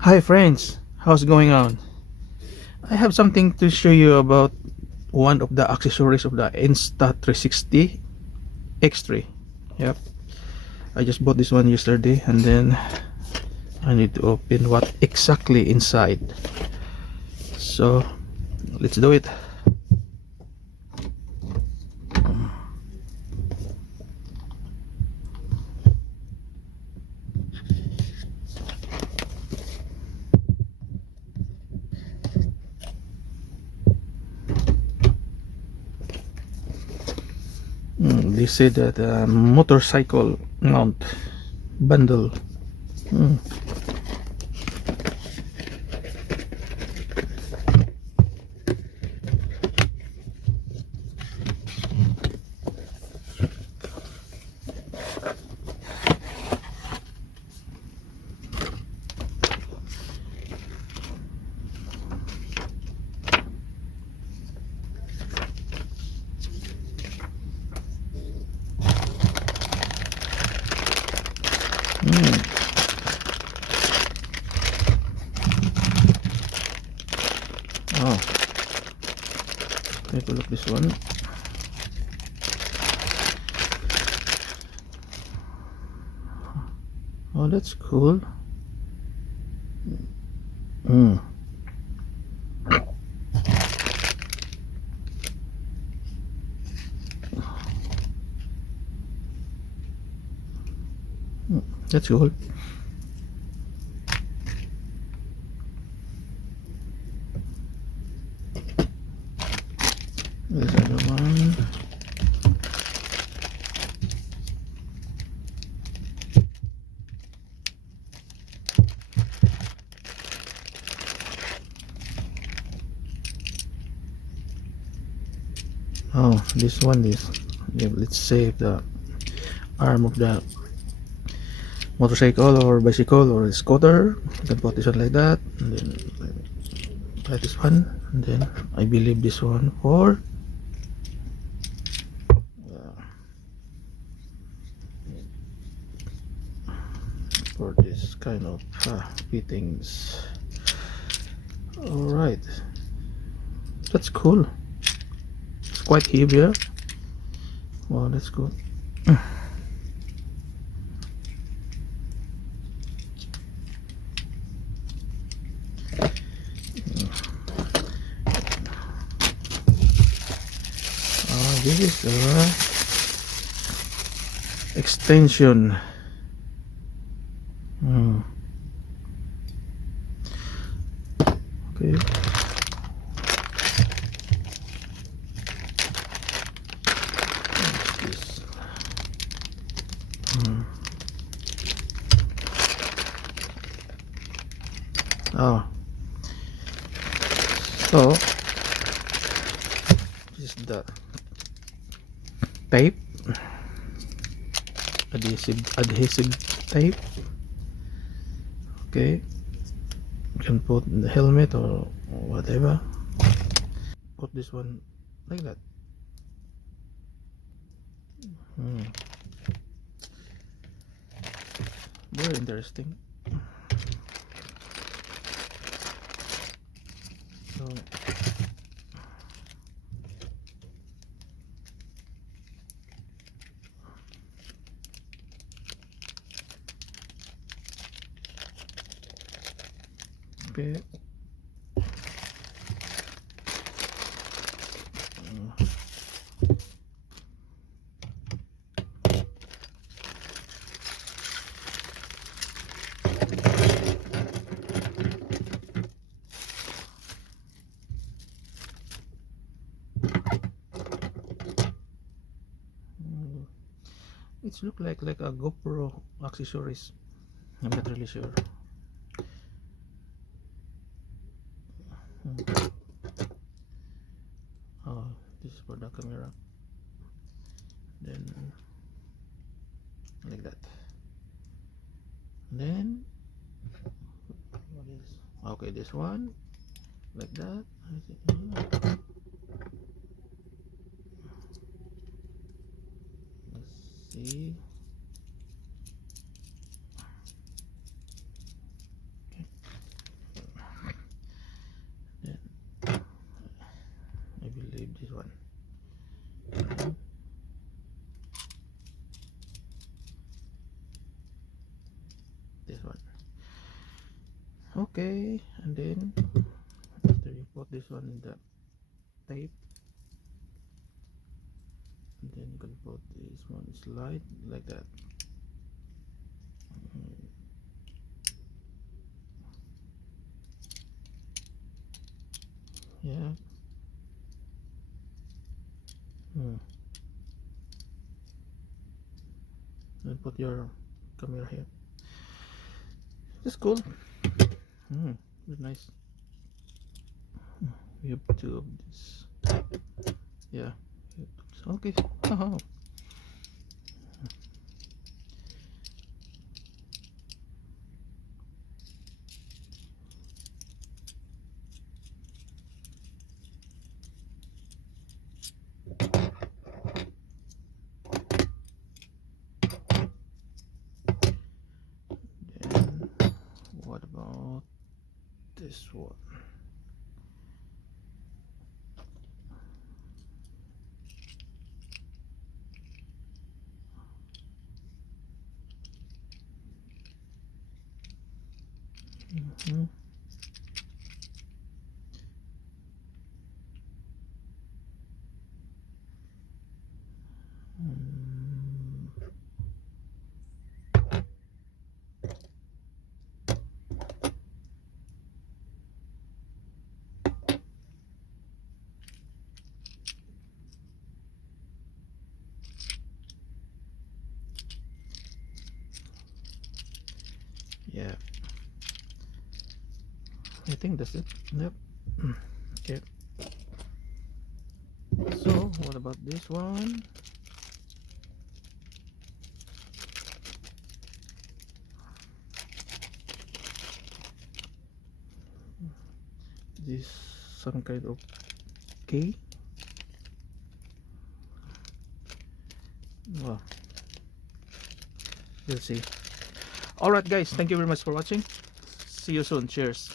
Hi friends, how's going on? I have something to show you about one of the accessories of the Insta360 X3. Yep, I just bought this one yesterday and then I need to open what exactly inside. So let's do it. They say that motorcycle mount bundle. Hmm. Hmm. Oh, take a look this one. Oh, that's cool. Hmm. That's cool. There's another one. Oh, this one is, yeah, let's say the arm of the motorcycle or bicycle or scooter. You can put this one like that, and then try this one, and then I believe this one for this kind of fittings. All right, that's cool. It's quite heavy. Yeah? Wow, that's cool. This is extension. Okay. What's this? Oh, so this is the tape, adhesive tape. Okay, you can put in the helmet or whatever. Put this one like that. Very interesting. So okay. It's look like a GoPro accessories. I'm not really sure. Oh, this is for the camera. Then like that. Then what is? Okay, this one like that. Let's see. Okay, and then after you put this one in the tape, and then you can put this one slide like that. Yeah. And put your camera here. It's cool. Very nice. We have two of this. Yeah. Okay. Oh. Then what about this one? Yeah, I think that's it. Yep. Okay, so what about this one? This some kind of key. Well, we'll see. Alright guys, thank you very much for watching. See you soon. Cheers.